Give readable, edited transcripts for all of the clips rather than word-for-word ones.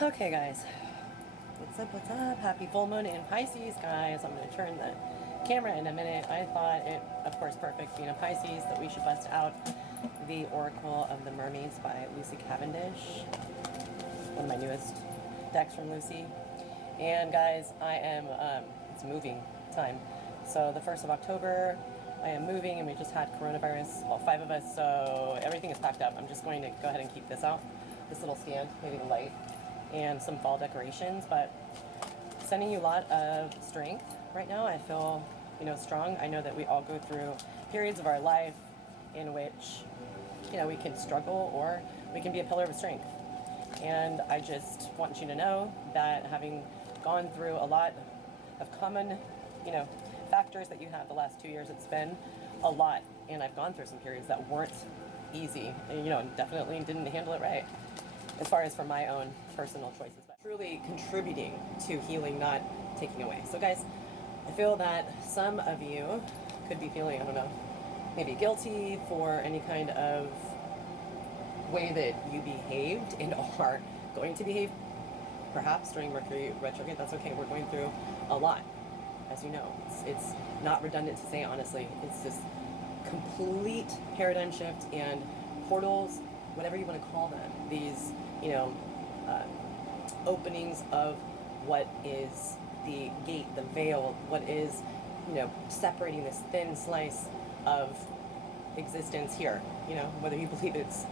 Okay, guys. What's up? What's up? Happy full moon in Pisces, guys. I'm going to turn the camera in a minute. I thought it, of course, perfect being a Pisces, that we should bust out the Oracle of the Mermaids by Lucy Cavendish. One of my newest decks from Lucy. And, guys, I am, it's moving time. So, the 1st of October, I am moving, and we just had coronavirus, well, 5 of us, so everything is packed up. I'm just going to go ahead and keep this out, this little stand, maybe the light, and some fall decorations, but sending you a lot of strength right now. I feel, strong. I know that we all go through periods of our life in which, we can struggle or we can be a pillar of strength. And I just want you to know that having gone through a lot of common, factors that you have the last 2 years, it's been a lot. And I've gone through some periods that weren't easy and, definitely didn't handle it right, as far as for my own personal choices, but truly contributing to healing, not taking away. So, guys, I feel that some of you could be feeling, I don't know, maybe guilty for any kind of way that you behaved and are going to behave, perhaps during Mercury retrograde. That's okay. We're going through a lot, as you know. It's not redundant to say, honestly. It's this complete paradigm shift and portals, whatever you want to call them, these openings of what is the gate, the veil, what is, separating this thin slice of existence here, whether you believe it's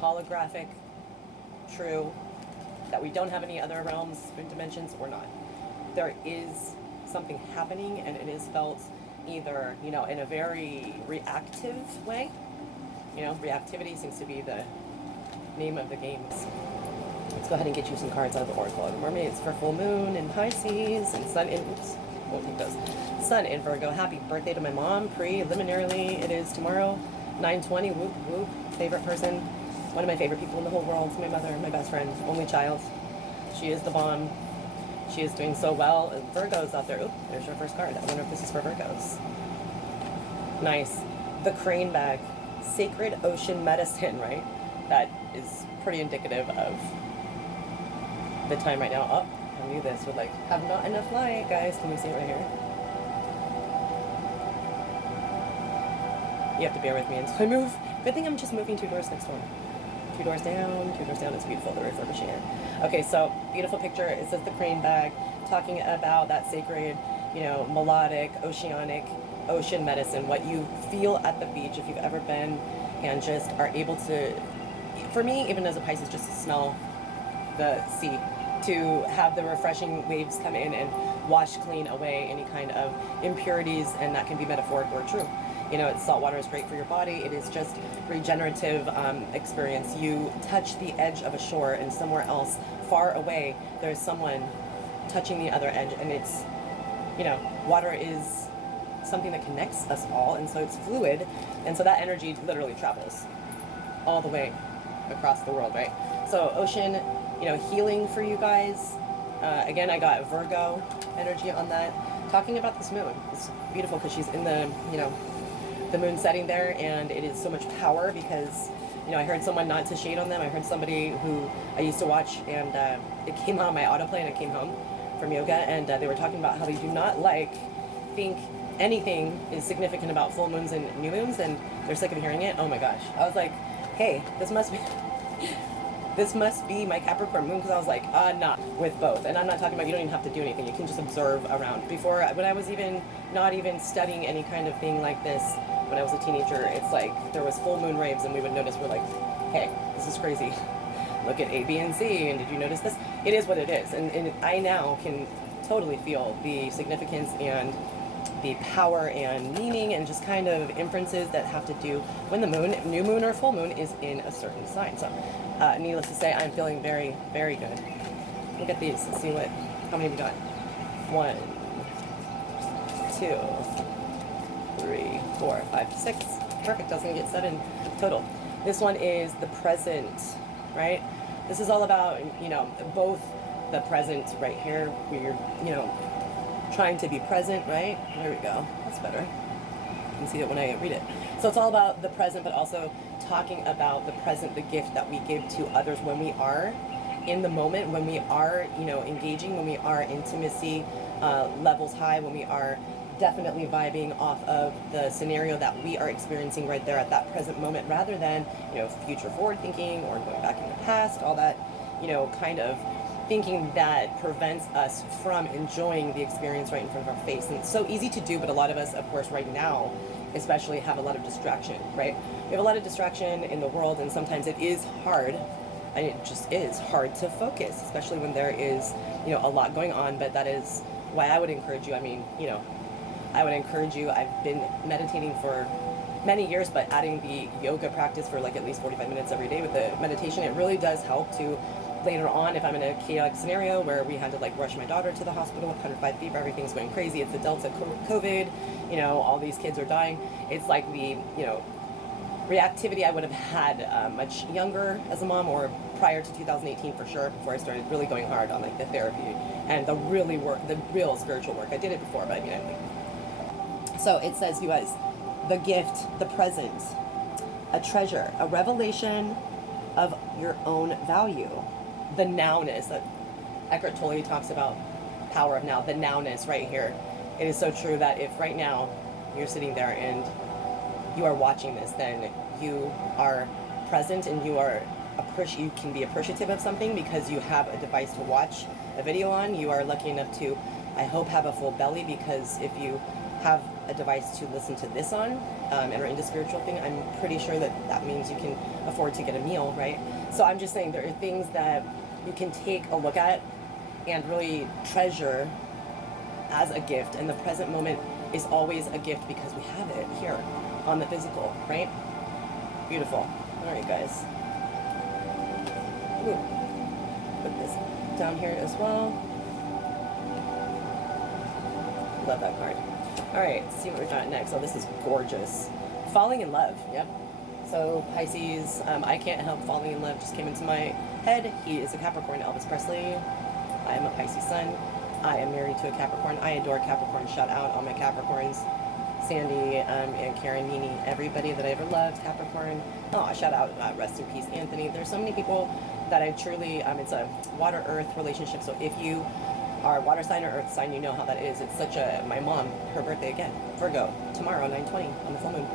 holographic, true, that we don't have any other realms and dimensions or not. There is something happening, and it is felt either, in a very reactive way. Reactivity seems to be the name of the game. Let's go ahead and get you some cards out of the Oracle of the Mermaids for full moon in Pisces and Sun in, oops, won't take those. Sun in Virgo. Happy birthday to my mom. Preliminarily, it is tomorrow, 9/20. Whoop whoop. Favorite person, one of my favorite people in the whole world. My mother, my best friend, only child. She is the bomb. She is doing so well. And Virgos out there. Oop, there's your first card. I wonder if this is for Virgos. Nice. The crane bag. Sacred ocean medicine, right? That is pretty indicative of the time right now. Oh, I knew this would have not enough light, guys. Can you see it right here? You have to bear with me until I move. Good thing I'm just moving 2 doors next door. 2 doors down, 2 doors down. It's beautiful. They're refurbishing it. Okay, so beautiful picture. It says the crane bag, talking about that sacred, melodic, oceanic, ocean medicine, what you feel at the beach if you've ever been and just are able to, for me, even as a Pisces, just to smell the sea, to have the refreshing waves come in and wash clean away any kind of impurities, and that can be metaphoric or true. Salt water is great for your body. It is just regenerative experience. You touch the edge of a shore, and somewhere else, far away, there's someone touching the other edge, and it's, water is something that connects us all, and so it's fluid, and so that energy literally travels all the way across the world, right? So ocean, healing for you guys. Again, I got Virgo energy on that. Talking about this moon, it's beautiful because she's in the, the moon setting there, and it is so much power because, I heard someone, not to shade on them, I heard somebody who I used to watch, and it came on my autoplay, and I came home from yoga, and they were talking about how they do not think anything is significant about full moons and new moons, and they're sick of hearing it. Oh my gosh. I was like, hey, this must be my Capricorn moon, because I was like, nah, with both. And I'm not talking about, you don't even have to do anything. You can just observe around. Before, when I was not even studying any kind of thing like this, when I was a teenager, it's like there was full moon raves, and we would notice, we're like, hey, this is crazy. Look at A, B, and C, and did you notice this? It is what it is. And I now can totally feel the significance and the power and meaning and just kind of inferences that have to do when the moon, new moon or full moon, is in a certain sign. So needless to say, I'm feeling very, very good. Look at these. Let's see how many we got. 1, 2, 3, 4, 5, 6. Perfect. I was going to get 7 total. This one is the present, right? This is all about, both the present right here, where you're, trying to be present, right? There we go. That's better. You can see it when I read it. So it's all about the present, but also talking about the present, the gift that we give to others when we are in the moment, when we are, you know, engaging, when we are intimacy levels high, when we are definitely vibing off of the scenario that we are experiencing right there at that present moment, rather than, you know, future forward thinking or going back in the past, all that, you know, kind of thinking that prevents us from enjoying the experience right in front of our face. And it's so easy to do, but a lot of us, of course, right now especially, have a lot of distraction, right? We have a lot of distraction in the world, and sometimes it is hard, and it just is hard to focus, especially when there is, you know, a lot going on. But that is why I would encourage you, I mean, you know, I would encourage you, I've been meditating for many years, but adding the yoga practice for like at least 45 minutes every day with the meditation, it really does help to later on, if I'm in a chaotic scenario where we had to like rush my daughter to the hospital with 105 fever, everything's going crazy, it's the Delta COVID, you know, all these kids are dying. It's like the, you know, reactivity I would have had much younger as a mom, or prior to 2018 for sure, before I started really going hard on like the therapy and the real spiritual work. I did it before, but you know. So it says, you guys, the gift, the present, a treasure, a revelation of your own value. The nowness that Eckhart Tolle talks about, power of now, the nowness right here. It is so true that if right now you're sitting there and you are watching this, then you are present and you are you can be appreciative of something because you have a device to watch a video on. You are lucky enough to, I hope, have a full belly, because if you have a device to listen to this on and are into spiritual thing, I'm pretty sure that that means you can afford to get a meal, right? So I'm just saying there are things that you can take a look at and really treasure as a gift, and the present moment is always a gift because we have it here on the physical, right? Beautiful. All right, guys. Ooh. Put this down here as well. Love that card. All right, let's see what we're doing next. Oh, this is gorgeous. Falling in love. Yep. So Pisces, I can't help falling in love, just came into my head. He is a Capricorn, Elvis Presley. I am a Pisces sun. I am married to a Capricorn. I adore Capricorn. Shout out all my Capricorns. Sandy and Karen, Nini, everybody that I ever loved, Capricorn. Oh, shout out, rest in peace, Anthony. There's so many people that I truly, it's a water-earth relationship. So if you are water sign or earth sign, you know how that is. It's such a, my mom, her birthday again, Virgo, tomorrow, 9/20 on the full moon.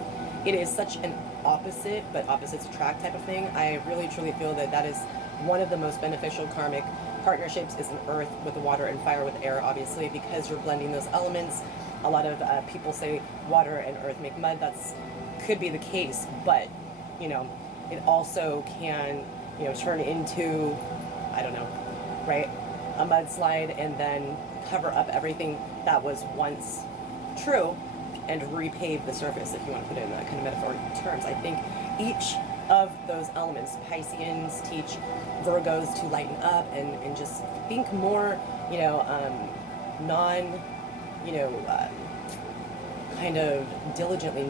It is such an opposite, but opposites attract type of thing. I really truly feel that that is one of the most beneficial karmic partnerships, is an earth with the water and fire with air, obviously, because you're blending those elements. A lot of people say water and earth make mud. That's could be the case, but you know, it also can, you know, turn into, I don't know, right, a mudslide and then cover up everything that was once true and repave the surface, if you want to put it in that kind of metaphoric terms. I think each of those elements, Pisceans teach Virgos to lighten up and just think more, you know, kind of diligently,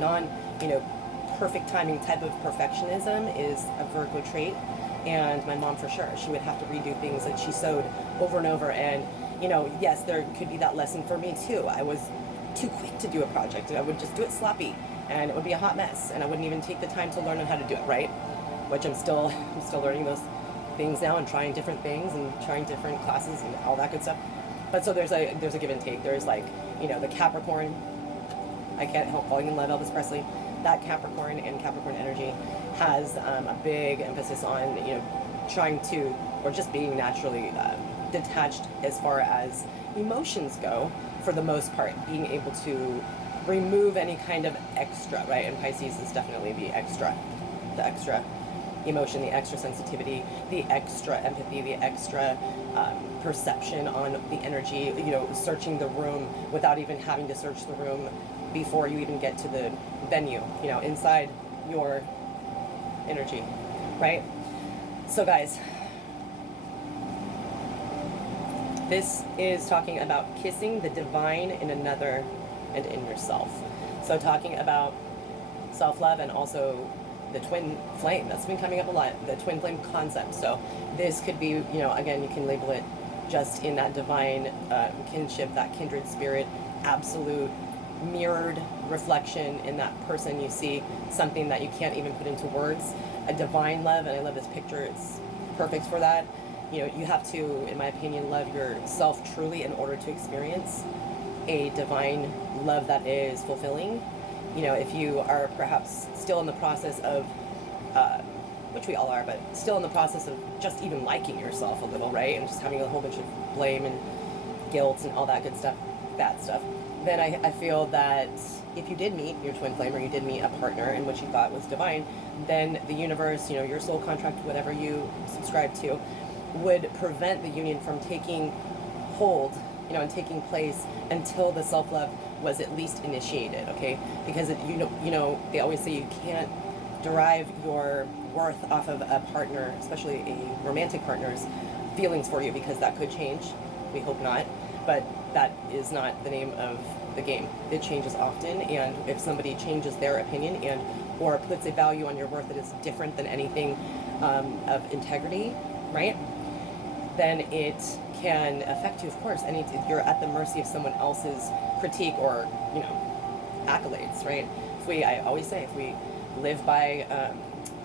perfect timing type of perfectionism is a Virgo trait. And my mom, for sure, she would have to redo things that she sewed over and over. And, you know, yes, there could be that lesson for me too. I was too quick to do a project, and I would just do it sloppy, and it would be a hot mess, and I wouldn't even take the time to learn on how to do it right, which I'm still learning those things now and trying different things and trying different classes and all that good stuff. But so there's a give and take. There's like, you know, the Capricorn, I can't help falling in love, Elvis Presley. That Capricorn and Capricorn energy has a big emphasis on, you know, trying to, or just being naturally detached as far as emotions go, for the most part, being able to remove any kind of extra, right? And Pisces is definitely the extra emotion, the extra sensitivity, the extra empathy, the extra perception on the energy, you know, searching the room without even having to search the room before you even get to the venue, you know, inside your energy, right? So guys, this is talking about kissing the divine in another and in yourself. So talking about self-love and also the twin flame. That's been coming up a lot, the twin flame concept. So this could be, you know, again, you can label it just in that divine kinship, that kindred spirit, absolute mirrored reflection in that person. You see something that you can't even put into words, a divine love. And I love this picture. It's perfect for that. You know, you have to, in my opinion, love yourself truly in order to experience a divine love that is fulfilling. You know, if you are perhaps still in the process of, which we all are, but still in the process of just even liking yourself a little, right? And just having a whole bunch of blame and guilt and all that good stuff, bad stuff, then I feel that if you did meet your twin flame, or you did meet a partner in which you thought was divine, then the universe, you know, your soul contract, whatever you subscribe to, would prevent the union from taking hold, you know, and taking place until the self-love was at least initiated, okay? Because you know, they always say you can't derive your worth off of a partner, especially a romantic partner's feelings for you, because that could change. We hope not, but that is not the name of the game. It changes often, and if somebody changes their opinion and or puts a value on your worth that is different than anything of integrity, right? Then it can affect you, of course. You're at the mercy of someone else's critique or, you know, accolades, right? I always say, if we live by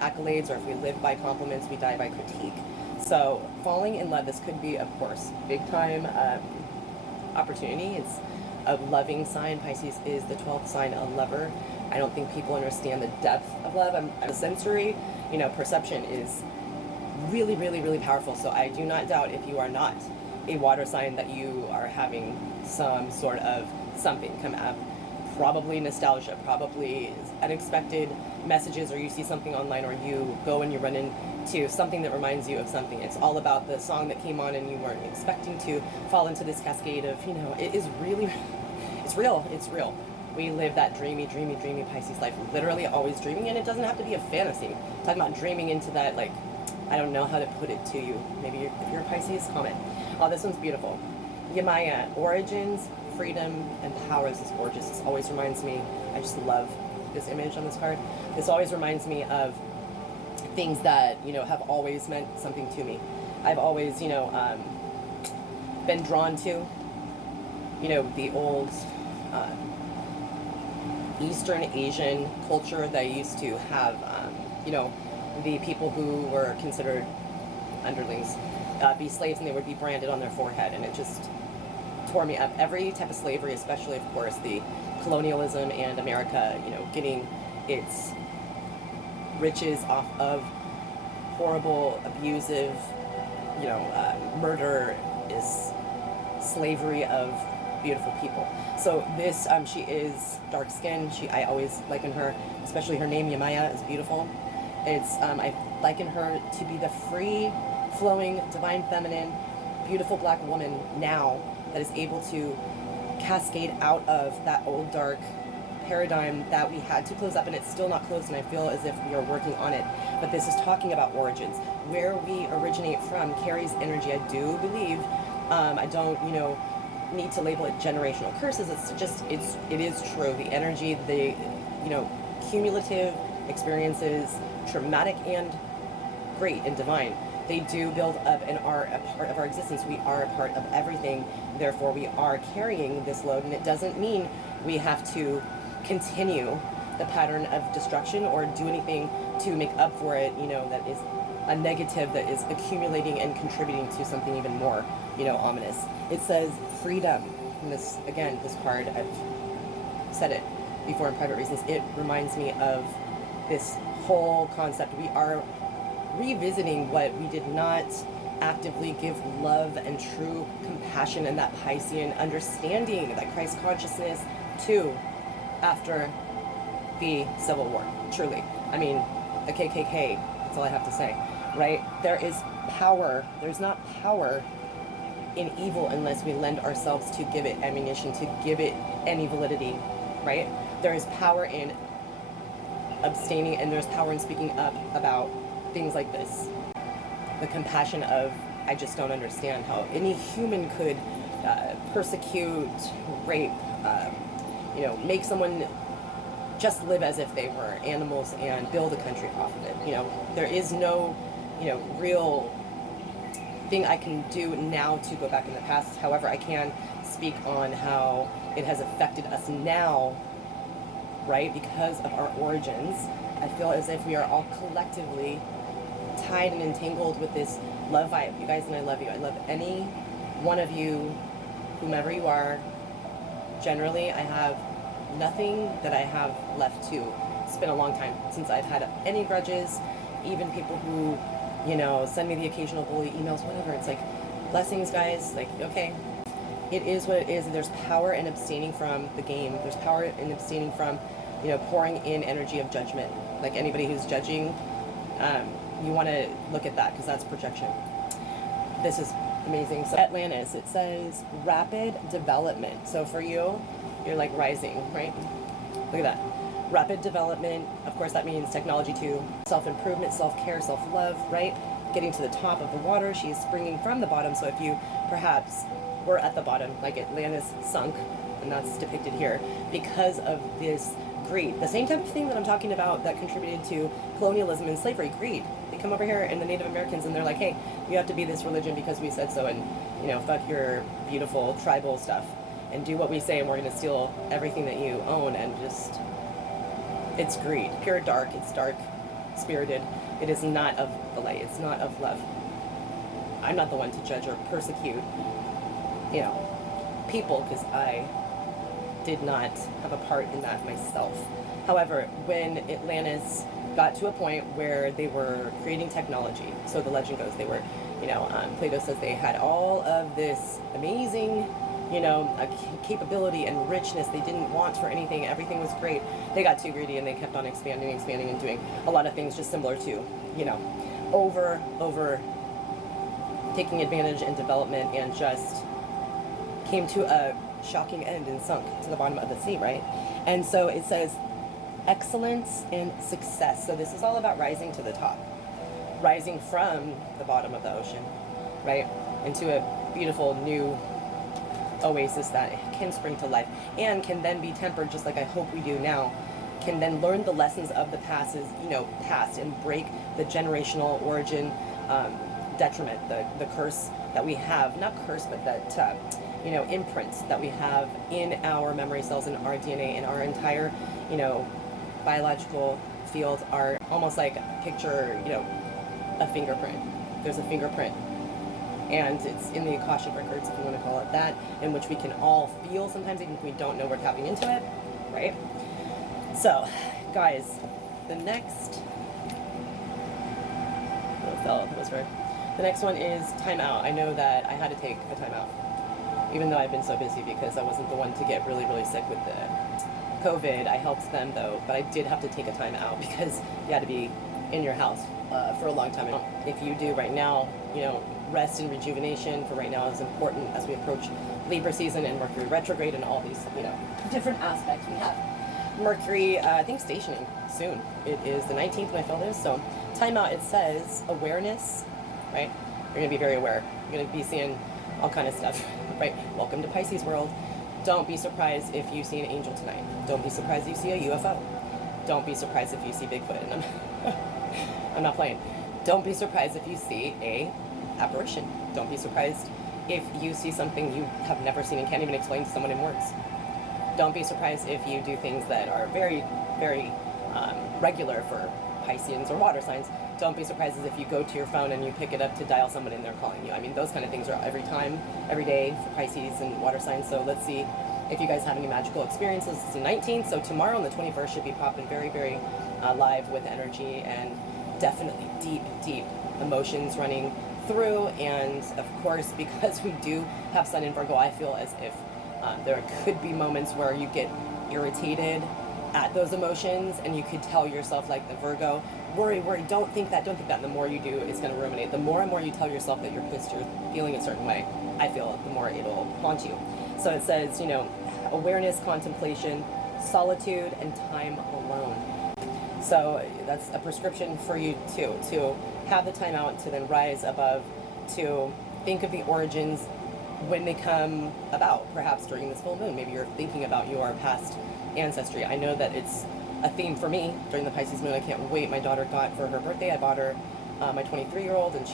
accolades, or if we live by compliments, we die by critique. So falling in love, this could be, of course, big time opportunity. It's a loving sign. Pisces is the 12th sign, a lover. I don't think people understand the depth of love. I'm sensory, you know, perception is really, really, really powerful. So I do not doubt, if you are not a water sign, that you are having some sort of something come up. Probably nostalgia, probably unexpected messages, or you see something online, or you go and you run into something that reminds you of something. It's all about the song that came on and you weren't expecting to fall into this cascade of, you know, it is really, it's real. We live that dreamy, dreamy, dreamy Pisces life, literally always dreaming, and it doesn't have to be a fantasy. I'm talking about dreaming into that, like, I don't know how to put it to you. Maybe if you're a Pisces, comment. Oh, this one's beautiful. Yamaya, origins, freedom, and power. This is gorgeous. This always reminds me, I just love this image on this card. This always reminds me of things that, you know, have always meant something to me. I've always, you know, been drawn to, you know, the old Eastern Asian culture that used to have, you know, the people who were considered underlings be slaves, and they would be branded on their forehead, and it just tore me up. Every type of slavery, especially, of course, the colonialism and America, you know, getting its riches off of horrible, abusive, you know, murder, is slavery of beautiful people. So this, she is dark skinned. I always liken her, especially her name Yamaya, is beautiful. It's I liken her to be the free flowing divine feminine, beautiful black woman now that is able to cascade out of that old dark paradigm that we had to close up, and it's still not closed, and I feel as if we are working on it. But this is talking about origins. Where we originate from carries energy. I do believe, I don't, you know, need to label it generational curses. It's just, it is true. The energy, the, you know, cumulative experiences, traumatic and great and divine, they do build up and are a part of our existence. We are a part of everything. Therefore, we are carrying this load, and it doesn't mean we have to continue the pattern of destruction or do anything to make up for it, you know, that is a negative that is accumulating and contributing to something even more, you know, ominous. It says freedom. And this, again, this card, I've said it before in private reasons, it reminds me of this whole concept. We are revisiting what we did not actively give love and true compassion and that Piscean understanding, that Christ consciousness to after the Civil War. Truly. I mean, the KKK, that's all I have to say, right? There is power. There's not power in evil unless we lend ourselves to give it ammunition, to give it any validity, right? There is power in abstaining, and there's power in speaking up about things like this. The compassion of, I just don't understand how any human could persecute, rape, you know, make someone just live as if they were animals and build a country off of it. You know, there is no, you know, real thing I can do now to go back in the past. However, I can speak on how it has affected us now, right? Because of our origins, I feel as if we are all collectively tied and entangled with this love vibe. You guys, and I love you. I love any one of you, whomever you are. Generally, I have nothing that I have left to. It's been a long time since I've had any grudges, even people who, you know, send me the occasional bully emails, whatever. It's like, blessings, guys. Like, okay, it is what it is. There's power in abstaining from the game. There's power in abstaining from, you know, pouring in energy of judgment. Like anybody who's judging, you want to look at that because that's projection. This is amazing. So Atlantis, it says rapid development. So for you, you're like rising, right? Look at that. Rapid development. Of course, that means technology too. Self-improvement, self-care, self-love, right? Getting to the top of the water. She is springing from the bottom. So if you perhaps were at the bottom, like Atlantis sunk, and that's depicted here, because of this greed. The same type of thing that I'm talking about that contributed to colonialism and slavery, greed. They come over here and the Native Americans and they're like, hey, you have to be this religion because we said so, and, you know, fuck your beautiful tribal stuff and do what we say, and we're going to steal everything that you own. And just, it's greed. Pure dark. It's dark spirited. It is not of the light. It's not of love. I'm not the one to judge or persecute, you know, people, because I did not have a part in that myself. However, when Atlantis got to a point where they were creating technology, so the legend goes, they were, you know, Plato says they had all of this amazing, you know, capability and richness they didn't want for anything. Everything was great. They got too greedy and they kept on expanding and doing a lot of things just similar to, you know, over taking advantage and development, and just came to a shocking end and sunk to the bottom of the sea, right? And so it says excellence and success. So this is all about rising to the top, rising from the bottom of the ocean, right, into a beautiful new oasis that can spring to life and can then be tempered, just like I hope we do now, can then learn the lessons of the past, and break the generational origin detriment, the curse that we have, not curse, but that imprints that we have in our memory cells, in our DNA, in our entire, biological field are almost like picture, a fingerprint. There's a fingerprint, and it's in the Akashic records, if you want to call it that, in which we can all feel sometimes, even if we don't know we're tapping into it, right? So, guys, the next, the next one is timeout. I know that I had to take a timeout, even though I've been so busy because I wasn't the one to get really, really sick with the COVID. I helped them though, but I did have to take a time out because you had to be in your house for a long time. If you do right now, rest and rejuvenation for right now is important as we approach Libra season and Mercury retrograde and all these, different aspects we have. Mercury, I think, stationing soon. It is the 19th when I feel this. So timeout, it says awareness, right? You're going to be very aware. You're going to be seeing all kind of stuff, right? Welcome to Pisces world. Don't be surprised if you see an angel tonight. Don't be surprised if you see a UFO. Don't be surprised if you see Bigfoot. And I'm not playing. Don't be surprised if you see a apparition. Don't be surprised if you see something you have never seen and can't even explain to someone in words. Don't be surprised if you do things that are very, very regular for Pisceans or water signs. Don't be surprised if you go to your phone and you pick it up to dial someone and they're calling you. I mean, those kind of things are every time, every day for Pisces and water signs. So let's see if you guys have any magical experiences. It's the 19th, so tomorrow on the 21st should be popping very, very live with energy and definitely deep, deep emotions running through. And of course, because we do have Sun in Virgo, I feel as if there could be moments where you get irritated at those emotions and you could tell yourself, like the Virgo, worry, don't think that. And the more you do, it's going to ruminate. The more and more you tell yourself that you're pissed, you're feeling a certain way, I feel, the more it'll haunt you. So it says, awareness, contemplation, solitude, and time alone. So that's a prescription for you too, to have the time out, to then rise above, to think of the origins when they come about, perhaps during this full moon. Maybe you're thinking about your past ancestry. I know that it's a theme for me during the Pisces moon. I can't wait. My daughter got, for her birthday, I bought her my 23-year-old, and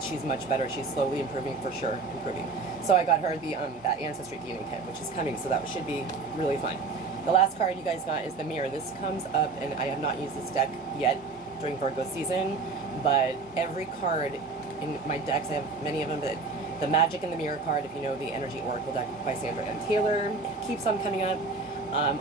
she's much better. She's slowly improving, for sure, improving. So I got her the that ancestry DNA kit, which is coming, so that should be really fun. The last card you guys got is the mirror. This comes up, and I have not used this deck yet, during Virgo season, but every card in my decks, I have many of them, but the Magic in the Mirror card, if you know the Energy Oracle deck by Sandra M. Taylor, keeps on coming up.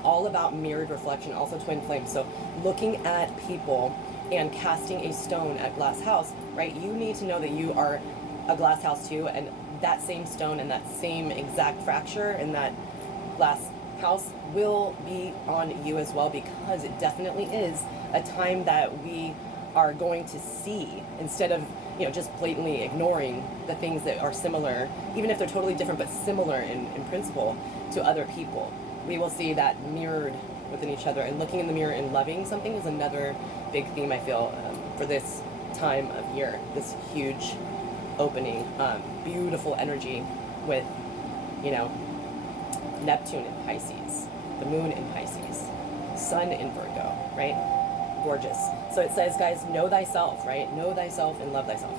All about mirrored reflection, also twin flames. So looking at people and casting a stone at glass house, right? You need to know that you are a glass house too, and that same stone and that same exact fracture in that glass house will be on you as well, because it definitely is a time that we are going to see, instead of, you know, just blatantly ignoring the things that are similar, even if they're totally different but similar in principle to other people. We will see that mirrored within each other, and looking in the mirror and loving something is another big theme, I feel, for this time of year, this huge opening, beautiful energy with, you know, Neptune in Pisces, the moon in Pisces, sun in Virgo, right? Gorgeous. So it says, guys, know thyself, right? Know thyself and love thyself.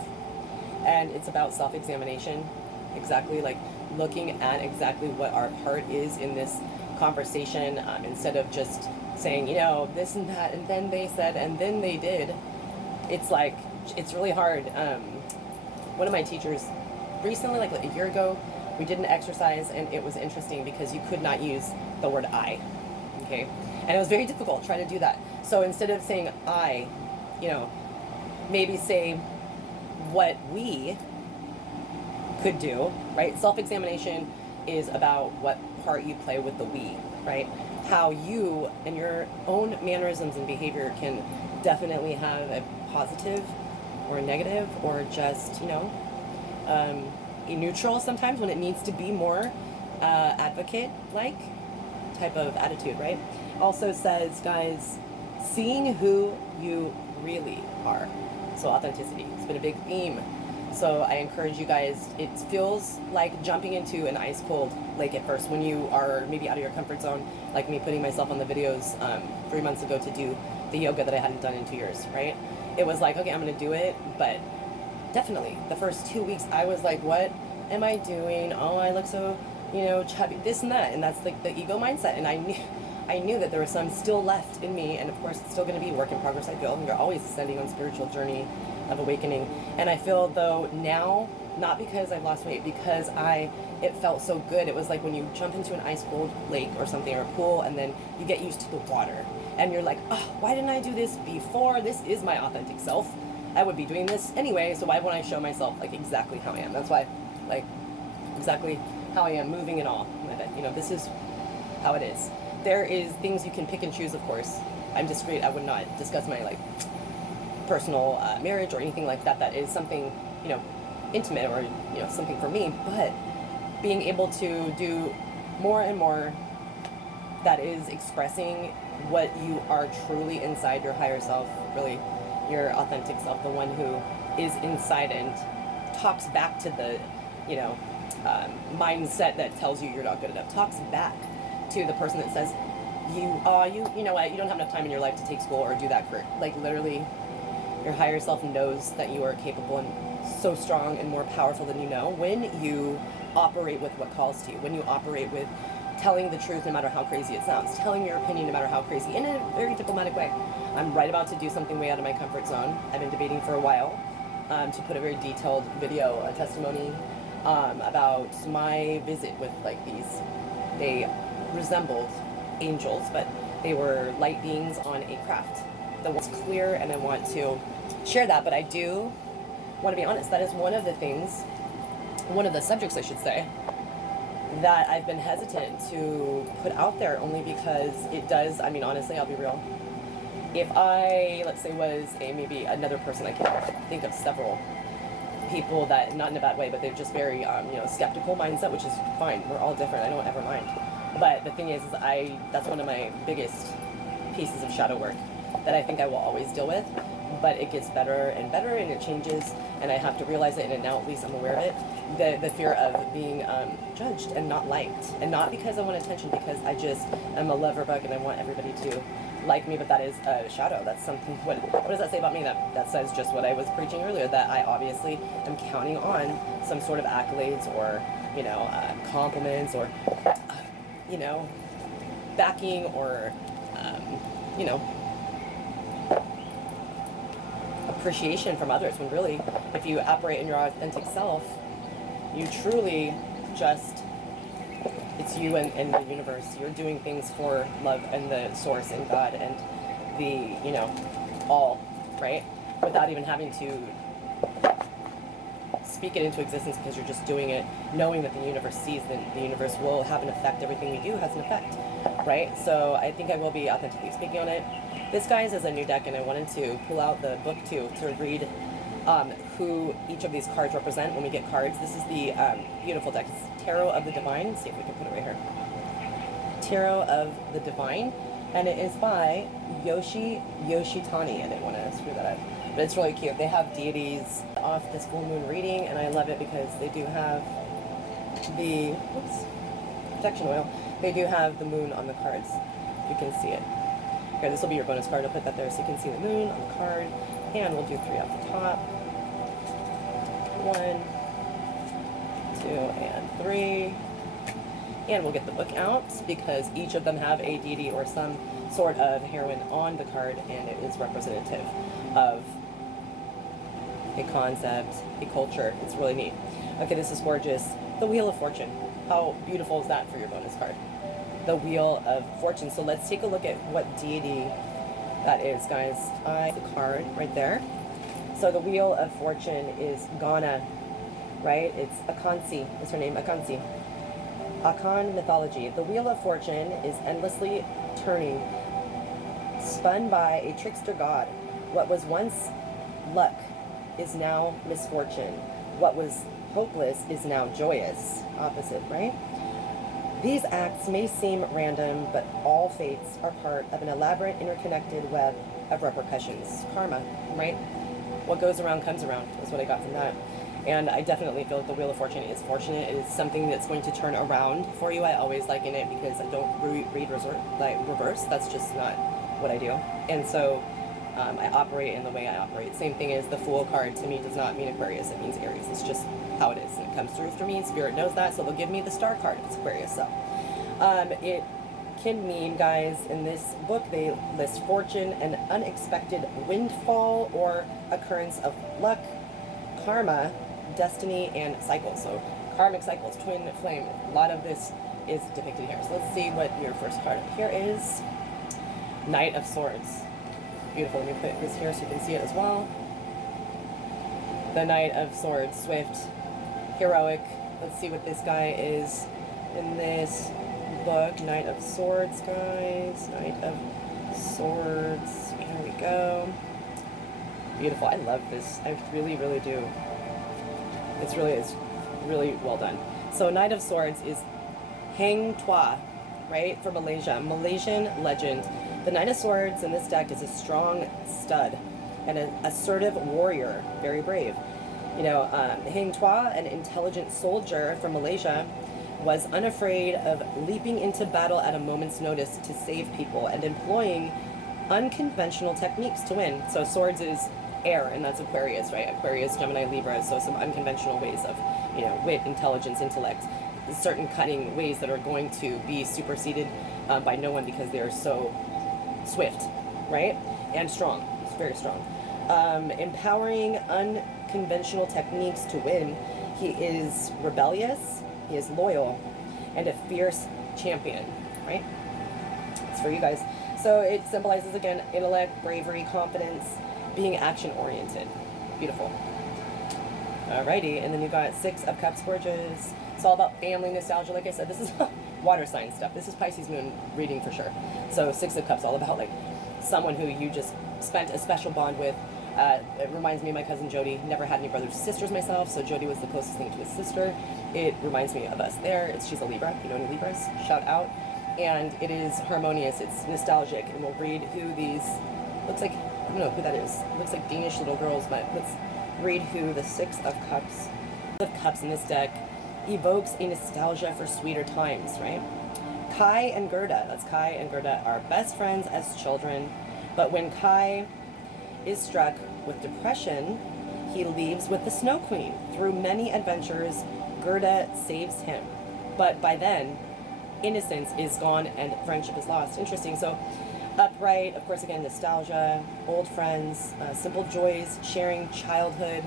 And it's about self-examination, exactly, like looking at exactly what our part is in this conversation, instead of just saying, you know, this and that, and then they said, and then they did. It's like, it's really hard. One of my teachers recently, like a year ago, we did an exercise, and it was interesting because you could not use the word I, okay? And it was very difficult trying to do that. So instead of saying I, you know, maybe say what we could do, right? Self-examination is about what part you play with the we, right? How you and your own mannerisms and behavior can definitely have a positive or a negative, or just, you know, a neutral sometimes when it needs to be more advocate-like type of attitude, right? Also says, guys, seeing who you really are. So authenticity, it's been a big theme. So I encourage you guys, it feels like jumping into an ice cold lake at first when you are maybe out of your comfort zone, like me putting myself on the videos 3 months ago to do the yoga that I hadn't done in 2 years, right? It was like, okay, I'm gonna do it, but definitely the first 2 weeks I was like, what am I doing? Oh, I look so, you know, chubby, this and that, and that's like the ego mindset. And I knew that there was some still left in me, and of course it's still going to be work in progress. I feel you're always ascending on spiritual journey of awakening, and I feel though now, not because I've lost weight, because it felt so good. It was like when you jump into an ice cold lake or something, or a pool, and then you get used to the water, and you're like, oh, why didn't I do this before? This is my authentic self. I would be doing this anyway, so why won't I show myself like exactly how I am? That's why, like, exactly how I am, moving and all. You know, this is how it is. There is things you can pick and choose, of course. I'm discreet. I would not discuss my like personal marriage or anything like that. That is something, you know, intimate, or, you know, something for me. But being able to do more and more that is expressing what you are truly inside, your higher self, really your authentic self, the one who is inside and talks back to the, you know, mindset that tells you you're not good enough, talks back to the person that says you know what, you don't have enough time in your life to take school or do that career. Like, literally, your higher self knows that you are capable and so strong and more powerful than you know when you operate with what calls to you, when you operate with telling the truth no matter how crazy it sounds, telling your opinion no matter how crazy, in a very diplomatic way. I'm right about to do something way out of my comfort zone. I've been debating for a while to put a very detailed video, a testimony about my visit with like these, they resembled angels, but they were light beings on a craft that was clear, and I want to share that. But I do want to be honest, that is one of the things, one of the subjects I should say, that I've been hesitant to put out there, only because it does, I mean, honestly, I'll be real, if I, let's say, was maybe another person, I can think of several people that, not in a bad way, but they're just very, you know, skeptical mindset, which is fine. We're all different. I don't ever mind. But the thing is that's one of my biggest pieces of shadow work that I think I will always deal with. But it gets better and better, and it changes, and I have to realize it, and now at least I'm aware of it. The fear of being judged and not liked, and not because I want attention, because I just am a lover bug and I want everybody to like me. But that is a shadow. That's something. What does that say about me? That says just what I was preaching earlier, that I obviously am counting on some sort of accolades, or, you know, compliments, or you know, backing, or you know, appreciation from others, when really, if you operate in your authentic self, you truly just, it's you and the universe. You're doing things for love and the source and God and the, you know, all, right? Without even having to speak it into existence, because you're just doing it, knowing that the universe sees, that the universe will have an effect. Everything we do has an effect, right? So I think I will be authentically speaking on it. This, guys, is a new deck, and I wanted to pull out the book too to read who each of these cards represent when we get cards. This is the beautiful deck. It's Tarot of the Divine. Let's see if we can put it right here. Tarot of the Divine, and it is by Yoshitani. I didn't want to screw that up, but it's really cute. They have deities off this full moon reading, and I love it because they do have the protection oil. They do have the moon on the cards. You can see it. Okay, this will be your bonus card. I'll put that there so you can see the moon on the card. And we'll do 3 off the top. 1, 2, and 3. And we'll get the book out because each of them have a deity or some sort of heroine on the card, and it is representative of a concept, a culture. It's really neat. Okay, this is gorgeous. The Wheel of Fortune. How beautiful is that for your bonus card? The Wheel of Fortune. So let's take a look at what deity that is, guys. The card right there. So the Wheel of Fortune is Ghana, right? It's Akansi. Is her name Akansi? Akan mythology. The Wheel of Fortune is endlessly turning, spun by a trickster god. What was once luck is now misfortune. What was hopeless is now joyous. Opposite, right? These acts may seem random, but all fates are part of an elaborate, interconnected web of repercussions. Karma, right? What goes around comes around, is what I got from that. And I definitely feel that the Wheel of Fortune is fortunate. It is something that's going to turn around for you. I always liken it because I don't read reverse. That's just not what I do. And so I operate in the way I operate. Same thing as the Fool card to me does not mean Aquarius. It means Aries. It's just how it is. And it comes through for me. Spirit knows that, so they'll give me the Star card if it's Aquarius. So it can mean, guys, in this book they list fortune, an unexpected windfall or occurrence of luck, karma, destiny, and cycles. So karmic cycles, twin flame, a lot of this is depicted here. So let's see what your first card up here is. Knight of Swords. Beautiful. Let me put this here so you can see it as well. The Knight of Swords, swift, heroic. Let's see what this guy is in this book. Knight of Swords, guys. Knight of Swords. Here we go. Beautiful. I love this. I really, really do. It's really well done. So Knight of Swords is Hang Tuah, right, for Malaysia. Malaysian legend. The Knight of Swords in this deck is a strong stud and an assertive warrior, very brave. You know, Hang Tuah, an intelligent soldier from Malaysia, was unafraid of leaping into battle at a moment's notice to save people and employing unconventional techniques to win. So swords is air, and that's Aquarius, right? Aquarius, Gemini, Libra, so some unconventional ways of, you know, wit, intelligence, intellect, certain cutting ways that are going to be superseded by no one because they're so swift, right? And strong. It's very strong. Empowering unconventional techniques to win. He is rebellious, he is loyal, and a fierce champion, right? It's for you guys. So it symbolizes, again, intellect, bravery, confidence, being action-oriented. Beautiful. Alrighty, and then you got 6 of Cups, gorgeous. It's all about family nostalgia. Like I said, this is water sign stuff. This is Pisces moon reading for sure. So 6 of Cups, all about like someone who you just spent a special bond with. It reminds me of my cousin Jody. Never had any brothers or sisters myself, so Jody was the closest thing to his sister. It reminds me of us there. She's a Libra. You know any Libras? Shout out. And it is harmonious. It's nostalgic, and we'll read who these. Looks like, I don't know who that is. Looks like Danish little girls, but let's read who the 6 of Cups in this deck evokes a nostalgia for sweeter times, right? Kai and Gerda, that's Kai and Gerda, are best friends as children, but when Kai is struck with depression, he leaves with the Snow Queen. Through many adventures, Gerda saves him, but by then, innocence is gone and friendship is lost. Interesting. So Upright, of course, again, nostalgia, old friends, simple joys, sharing childhood,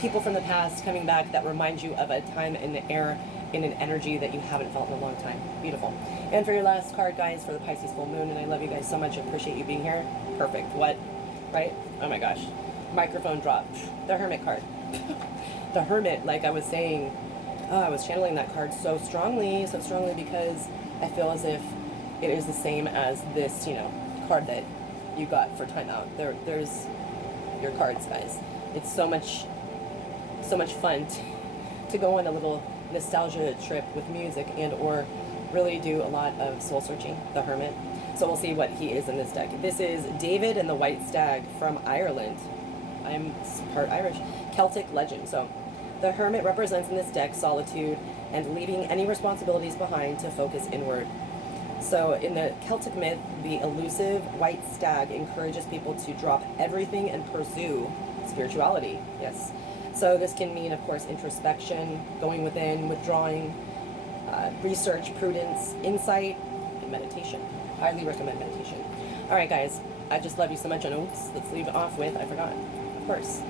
people from the past coming back that remind you of a time in the air, in an energy that you haven't felt in a long time. Beautiful. And for your last card, guys, for the Pisces full moon, and I love you guys so much. I appreciate you being here. Perfect. What? Right? Oh my gosh. Microphone dropped. The Hermit card. The Hermit, like I was saying, I was channeling that card so strongly because I feel as if it is the same as this, card that you got for timeout. There's your cards, guys. It's so much fun to go on a little nostalgia trip with music and or really do a lot of soul searching, the Hermit. So we'll see what he is in this deck. This is David and the White Stag from Ireland. I'm part Irish. Celtic legend. So the Hermit represents in this deck solitude and leaving any responsibilities behind to focus inward. So in the Celtic myth, the elusive white stag encourages people to drop everything and pursue spirituality. Yes. So this can mean, of course, introspection, going within, withdrawing, research, prudence, insight, and meditation. Highly recommend meditation. All right, guys. I just love you so much. And oops, let's leave it off with, I forgot, of course,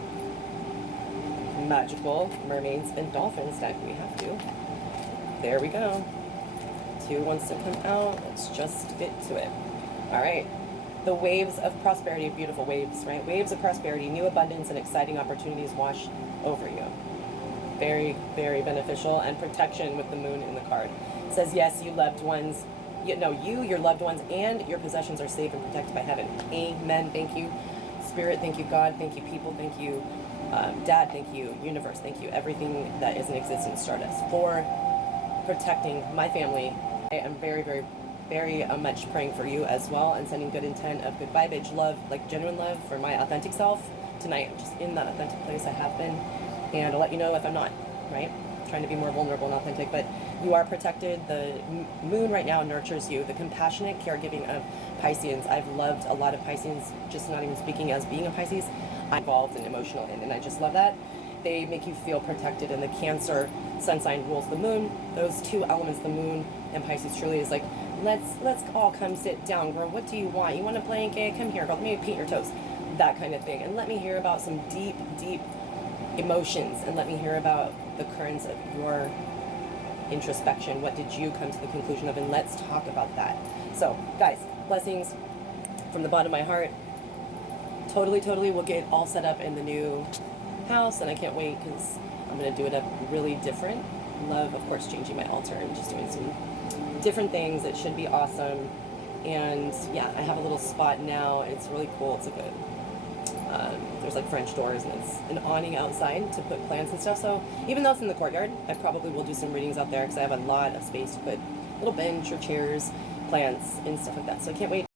magical mermaids and dolphins deck. We have to. There we go. 2 wants to come out. Let's just get to it. All right. The waves of prosperity, beautiful waves, right? Waves of prosperity, new abundance, and exciting opportunities wash over you. Very, very beneficial. And protection with the moon in the card. It says, yes, you loved ones, your loved ones, and your possessions are safe and protected by heaven. Amen. Thank you, Spirit. Thank you, God. Thank you, people. Thank you, Dad. Thank you, universe. Thank you, everything that is in existence, Stardust, for protecting my family. I am very, very, very much praying for you as well, and sending good intent of good vibage, love, like genuine love for my authentic self tonight. I'm just in that authentic place I have been, and I'll let you know if I'm not, right? Trying to be more vulnerable and authentic, but you are protected. The moon right now nurtures you. The compassionate caregiving of Pisceans. I've loved a lot of Pisceans, just not even speaking as being a Pisces. I'm involved and emotional in, and I just love that. They make you feel protected, and the Cancer sun sign rules the moon. Those two elements, the moon and Pisces, truly is like, let's all come sit down, girl. What do you want? You want to play? Okay, come here, girl. Let me paint your toes. That kind of thing. And let me hear about some deep, deep emotions, and let me hear about the currents of your introspection. What did you come to the conclusion of? And let's talk about that. So, guys, blessings from the bottom of my heart. Totally, we'll get all set up in the new house, and I can't wait because I'm going to do it up really different. Love, of course, changing my altar and just doing some different things. It should be awesome. And yeah, I have a little spot now. It's really cool. It's like there's like French doors, and it's an awning outside to put plants and stuff. So even though it's in the courtyard, I probably will do some readings out there because I have a lot of space to put little bench or chairs, plants, and stuff like that. So I can't wait